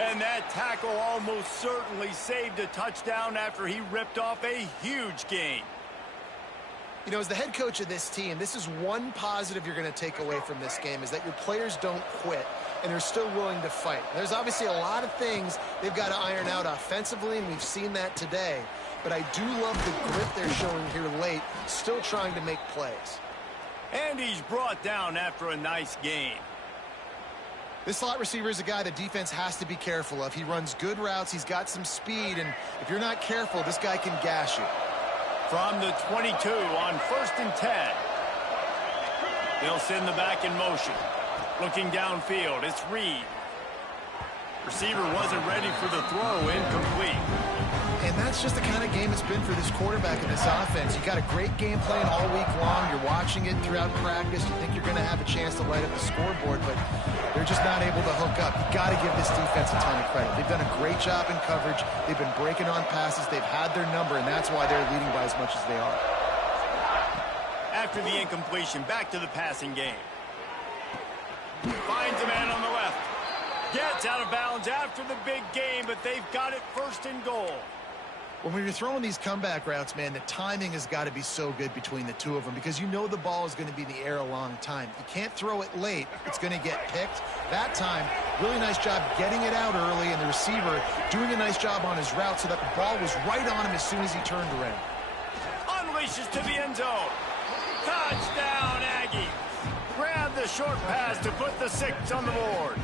And that tackle almost certainly saved a touchdown after he ripped off a huge gain. You know, as the head coach of this team, this is one positive you're going to take away from this game, is that your players don't quit, and they're still willing to fight. There's obviously a lot of things they've got to iron out offensively, and we've seen that today. But I do love the grit they're showing here late, still trying to make plays. And he's brought down after a nice gain. This slot receiver is a guy the defense has to be careful of. He runs good routes, he's got some speed, and if you're not careful, this guy can gash you. From the 22 on 1st and 10. They'll send the back in motion. Looking downfield, it's Reed. Receiver wasn't ready for the throw, incomplete. And that's just the kind of game it's been for this quarterback in this offense. You got a great game plan all week long. You're watching it throughout practice. You think you're going to have a chance to light up the scoreboard, but they're just not able to hook up. You got to give this defense a ton of credit. They've done a great job in coverage. They've been breaking on passes. They've had their number, and that's why they're leading by as much as they are. After the incompletion, back to the passing game. Finds a man on the left. Gets out of bounds after the big game, but they've got it 1st and goal. When you're throwing these comeback routes, man, the timing has got to be so good between the two of them, because you know the ball is going to be in the air a long time. You can't throw it late. It's going to get picked. That time, really nice job getting it out early, and the receiver doing a nice job on his route so that the ball was right on him as soon as he turned around. Unleashes to the end zone. Touchdown, Aggies. Grab the short pass to put the 6 on the board.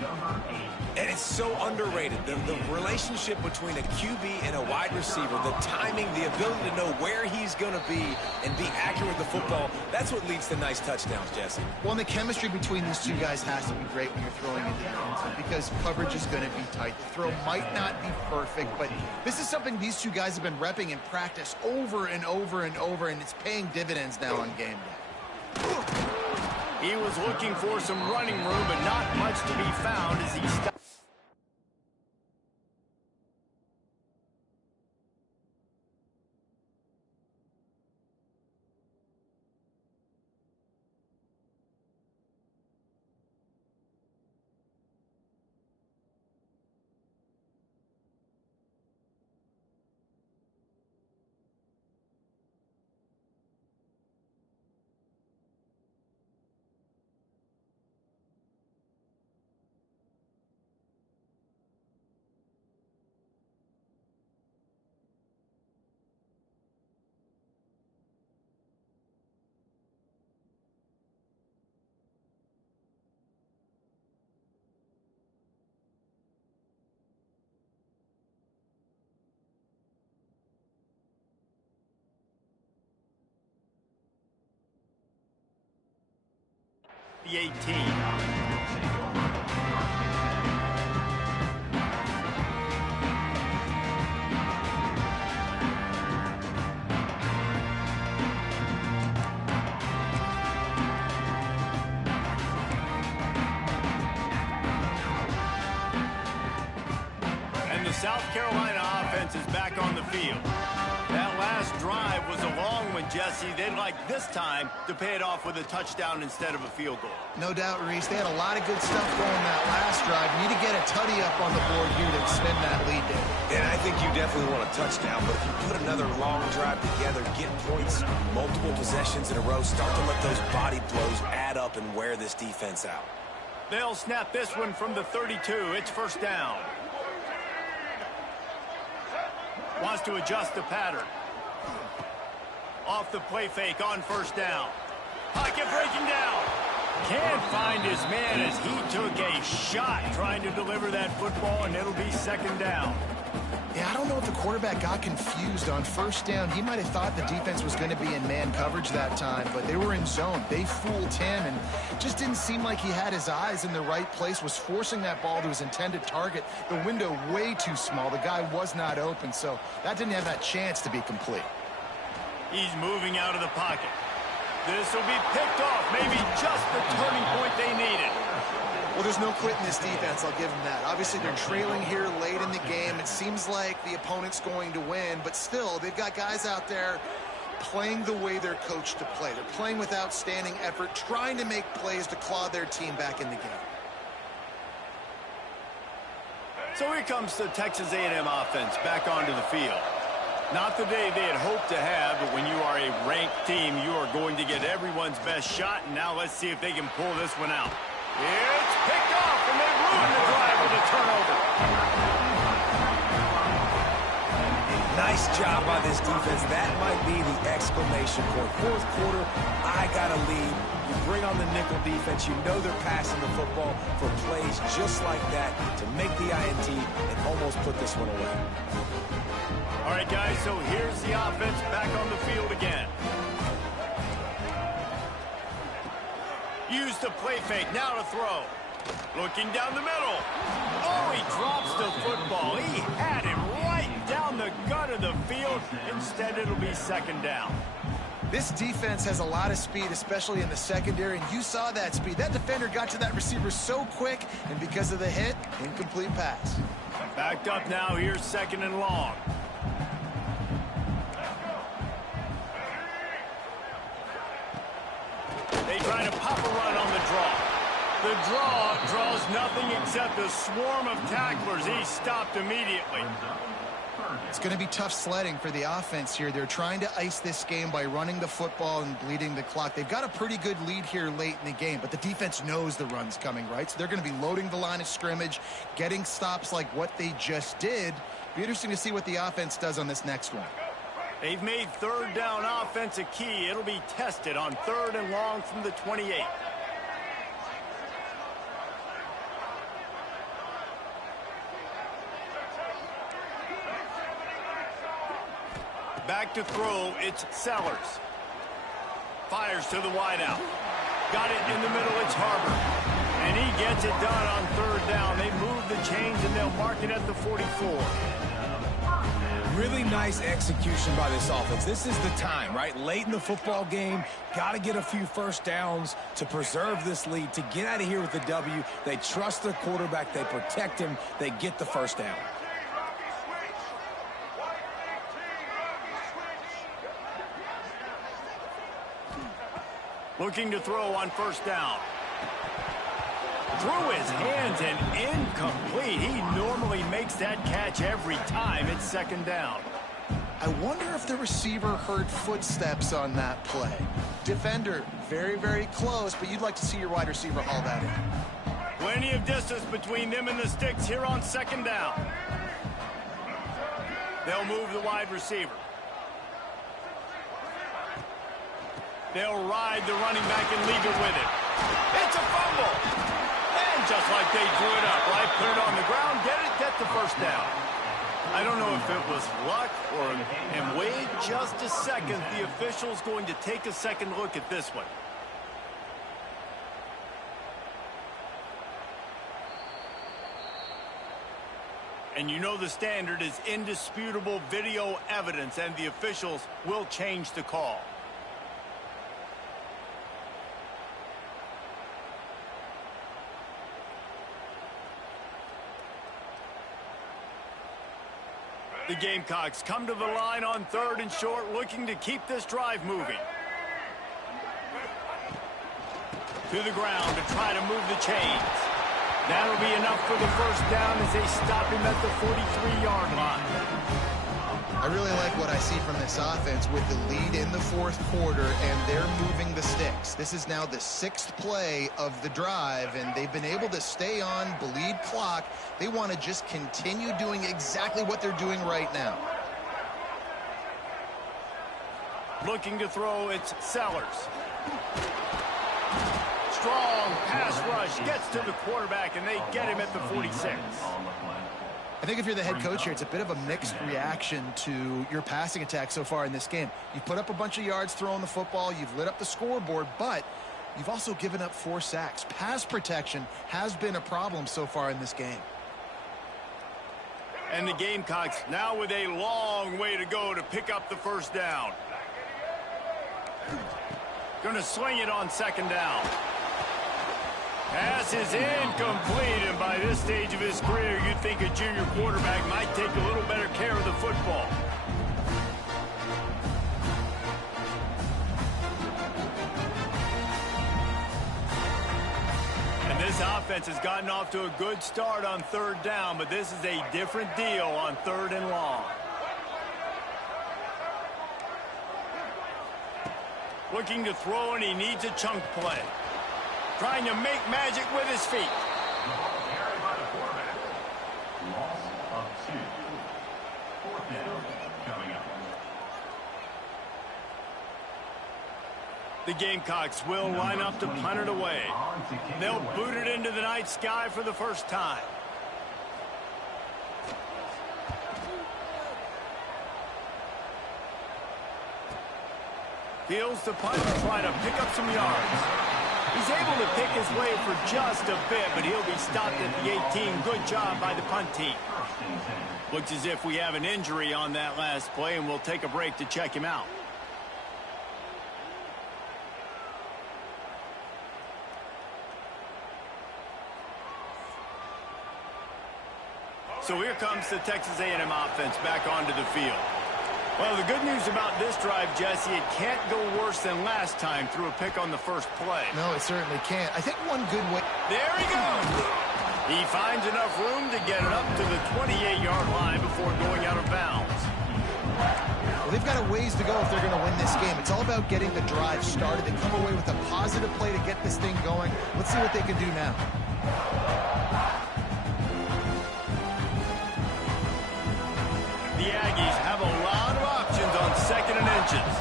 Number 8. And it's so underrated. The relationship between a QB and a wide receiver, the timing, the ability to know where he's going to be and be accurate with the football, that's what leads to nice touchdowns, Jesse. Well, and the chemistry between these two guys has to be great when you're throwing into the end zone, because coverage is going to be tight. The throw might not be perfect, but this is something these two guys have been repping in practice over and over and over, and it's paying dividends now on game day. He was looking for some running room, but not much to be found as he stopped. The 18. And the South Carolina offense is back on the field. That last drive was a long one, Jesse. They'd like this time to pay it off with a touchdown instead of a field goal. No doubt, Reese. They had a lot of good stuff going that last drive. You need to get a tutty up on the board here to extend that lead there. And I think you definitely want a touchdown, but if you put another long drive together, get points, multiple possessions in a row, start to let those body blows add up and wear this defense out. They'll snap this one from the 32. It's 1st down. Wants to adjust the pattern. Off the play fake on 1st down. Pocket breaking down. Can't find his man as he took a shot trying to deliver that football, and it'll be 2nd down. Yeah, I don't know if the quarterback got confused on first down. He might have thought the defense was going to be in man coverage that time, but they were in zone. They fooled him, and just didn't seem like he had his eyes in the right place, was forcing that ball to his intended target. The window way too small. The guy was not open, so that didn't have that chance to be complete. He's moving out of the pocket. This will be picked off. Maybe just the turning point they needed. Well, there's no quit in this defense, I'll give them that. Obviously, they're trailing here late in the game. It seems like the opponent's going to win, but still, they've got guys out there playing the way they're coached to play. They're playing with outstanding effort, trying to make plays to claw their team back in the game. So here comes the Texas A&M offense back onto the field. Not the day they had hoped to have, but when you are a ranked team, you are going to get everyone's best shot, and now let's see if they can pull this one out. It's picked off, and they ruined the drive with a turnover. Nice job by this defense. That might be the exclamation point. Fourth quarter, I got a lead. You bring on the nickel defense. You know they're passing the football for plays just like that to make the INT and almost put this one away. All right, guys, so here's the offense back on the field again. Use the play fake, now to throw. Looking down the middle. Oh, he drops the football. He had it right down the gut of the field. Instead, it'll be second down. This defense has a lot of speed, especially in the secondary, and you saw that speed. That defender got to that receiver so quick, and because of the hit, incomplete pass. Backed up now, here's second and long. They try to pop a run on the draw. The draw draws nothing except a swarm of tacklers. He's stopped immediately. It's going to be tough sledding for the offense here. They're trying to ice this game by running the football and bleeding the clock. They've got a pretty good lead here late in the game, but the defense knows the run's coming, right? So they're going to be loading the line of scrimmage, getting stops like what they just did. Be interesting to see what the offense does on this next one. They've made third down offense a key. It'll be tested on third and long from the 28. Back to throw, it's Sellers. Fires to the wideout. Got it in the middle, it's Harbor. And he gets it done on third down. They move the chains and they'll mark it at the 44. Really nice execution by this offense. This is the time, right? Late in the football game, got to get a few first downs to preserve this lead, to get out of here with the W. They trust their quarterback. They protect him. They get the first down. Looking to throw on first down. Through his hands and incomplete. He normally makes that catch every time. It's second down. I wonder if the receiver heard footsteps on that play. Defender, very, very close, but you'd like to see your wide receiver haul that in. Plenty of distance between them and the sticks here on second down. They'll move the wide receiver. They'll ride the running back and leave it with it. It's a fumble. And just like they drew it up, right? Put it on the ground, get the first down. I don't know if it was luck or... And wait just a second. The official's going to take a second look at this one. And you know the standard is indisputable video evidence, and the officials will change the call. The Gamecocks come to the line on third and short, looking to keep this drive moving. To the ground to try to move the chains. That'll be enough for the first down as they stop him at the 43-yard line. I really like what I see from this offense with the lead in the fourth quarter, and they're moving the sticks. This is now the sixth play of the drive, and they've been able to stay on, bleed clock. They want to just continue doing exactly what they're doing right now. Looking to throw, it's Sellers. Strong pass rush, gets to the quarterback, and they get him at the 46. I think if you're the head coach here, it's a bit of a mixed reaction to your passing attack so far in this game. You've put up a bunch of yards throwing the football. You've lit up the scoreboard, but you've also given up 4 sacks. Pass protection has been a problem so far in this game. And the Gamecocks now with a long way to go to pick up the first down. Going to swing it on second down. Pass is incomplete, and by this stage of his career, you'd think a junior quarterback might take a little better care of the football. And this offense has gotten off to a good start on third down, but this is a different deal on third and long. Looking to throw, and he needs a chunk play. Trying to make magic with his feet. The ball carried by the quarterback. Loss of 2. 4th down coming up. The Gamecocks will line up to punt it away. They'll boot it into the night sky for the first time. Fields the punt to try to pick up some yards. He's able to pick his way for just a bit, but he'll be stopped at the 18. Good job by the punt team. Looks as if we have an injury on that last play, and we'll take a break to check him out. So here comes the Texas A&M offense back onto the field. Well, the good news about this drive, Jesse, it can't go worse than last time through a pick on the first play. No, it certainly can't. I think one good way... There he goes! He finds enough room to get it up to the 28-yard line before going out of bounds. Well, they've got a ways to go if they're going to win this game. It's all about getting the drive started. They come away with a positive play to get this thing going. Let's see what they can do now. The Aggies have a lot of options on 2nd and inches.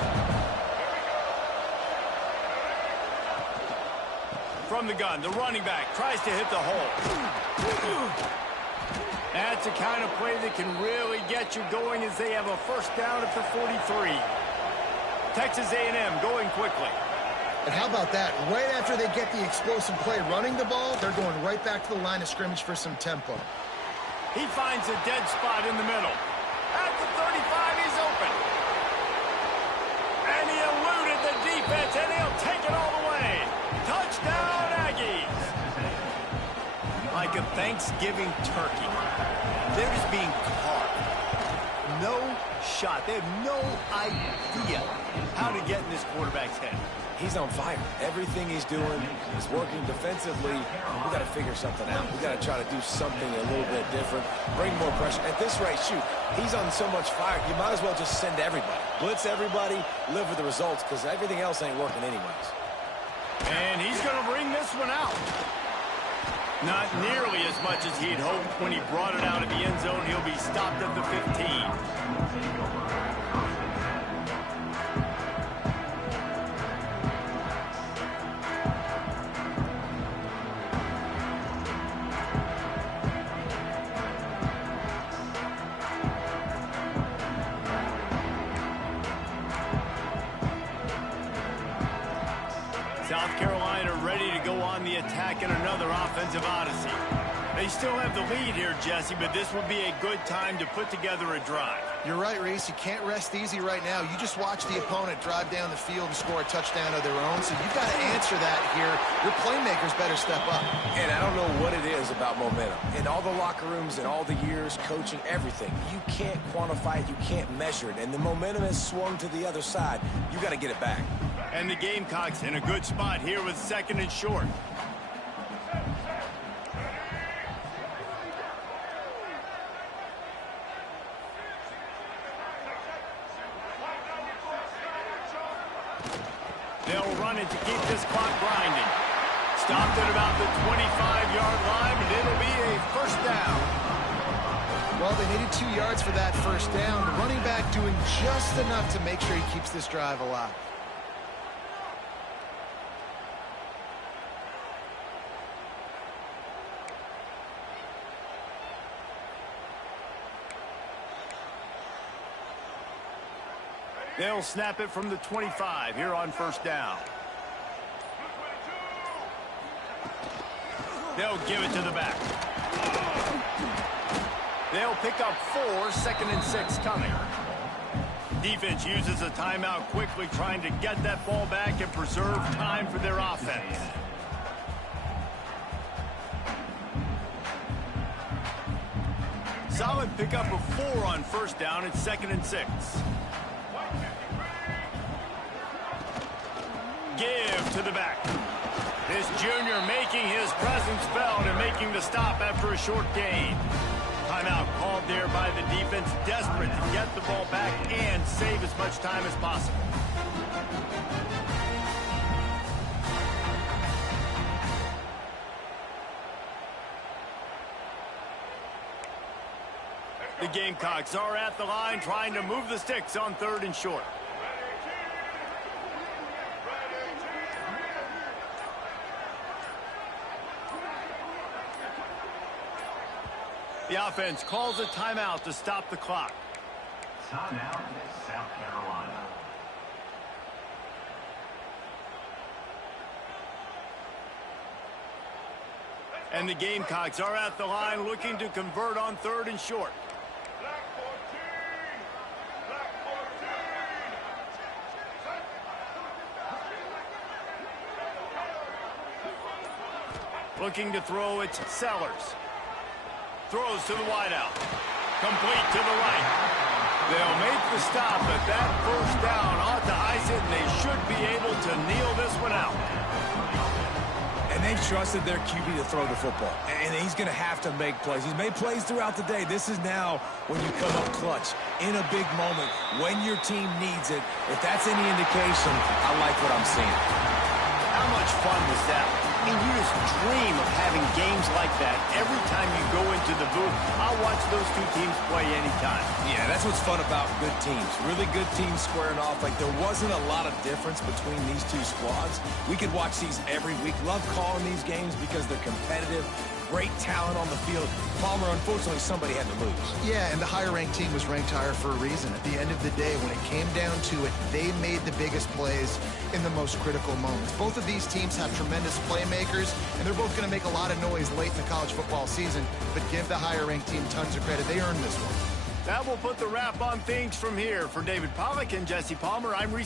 From the gun, the running back tries to hit the hole. That's the kind of play that can really get you going as they have a first down at the 43. Texas A&M going quickly. And how about that? Right after they get the explosive play running the ball, they're going right back to the line of scrimmage for some tempo. He finds a dead spot in the middle. At the 35, he's open. And he eluded the defense, and he'll take it all the way. Touchdown, Aggies. Like a Thanksgiving turkey. They're just being carved. No shot. They have no idea how to get in this quarterback's head. He's on fire. Everything he's doing is working defensively. We got to figure something out. We got to try to do something a little bit different. Bring more pressure. At this rate, shoot, he's on so much fire, you might as well just send everybody. Blitz everybody, live with the results, because everything else ain't working anyways. And he's going to bring this one out. Not nearly as much as he'd hoped when he brought it out of the end zone. He'll be stopped at the 15. South Carolina ready to go on the attack in another offensive odyssey. They still have the lead here, Jesse, but this would be a good time to put together a drive. You're right, Reese. You can't rest easy right now. You just watch the opponent drive down the field and score a touchdown of their own, so you've got to answer that here. Your playmakers better step up. And I don't know what it is about momentum. In all the locker rooms, in all the years, coaching, everything, you can't quantify it, you can't measure it. And the momentum has swung to the other side. You got to get it back. And the Gamecocks in a good spot here with 2nd and short. They'll run it to keep this clock grinding. Stopped at about the 25-yard line, and it'll be a first down. Well, they needed 2 yards for that first down. The running back doing just enough to make sure he keeps this drive alive. They'll snap it from the 25 here on first down. They'll give it to the back. They'll pick up 4, 2nd and 6 coming. Defense uses a timeout quickly, trying to get that ball back and preserve time for their offense. Solid pickup of 4 on first down. It's 2nd and 6. Give to the back. This junior making his presence felt and making the stop after a short gain. Timeout called there by the defense, desperate to get the ball back and save as much time as possible. The Gamecocks are at the line trying to move the sticks on 3rd and short. The offense calls a timeout to stop the clock. Timeout, South Carolina. And the Gamecocks are at the line looking to convert on 3rd and short. Looking to throw, it's Sellers. Throws to the wideout. Complete to the right. They'll make the stop, but that first down ought to ice it, and they should be able to kneel this one out. And they've trusted their QB to throw the football. And he's going to have to make plays. He's made plays throughout the day. This is now when you come up clutch in a big moment when your team needs it. If that's any indication, I like what I'm seeing. How much fun was that? I mean, you just dream of having games like that every time you go into the booth. I'll watch those two teams play anytime. Yeah, that's what's fun about good teams. Really good teams squaring off. Like, there wasn't a lot of difference between these two squads. We could watch these every week. Love calling these games because they're competitive. Great talent on the field. Palmer, unfortunately, somebody had to lose. Yeah, and the higher-ranked team was ranked higher for a reason. At the end of the day, when it came down to it, they made the biggest plays in the most critical moments. Both of these teams have tremendous playmakers, and they're both going to make a lot of noise late in the college football season, but give the higher-ranked team tons of credit. They earned this one. That will put the wrap on things from here. For David Pollack and Jesse Palmer, I'm Reese.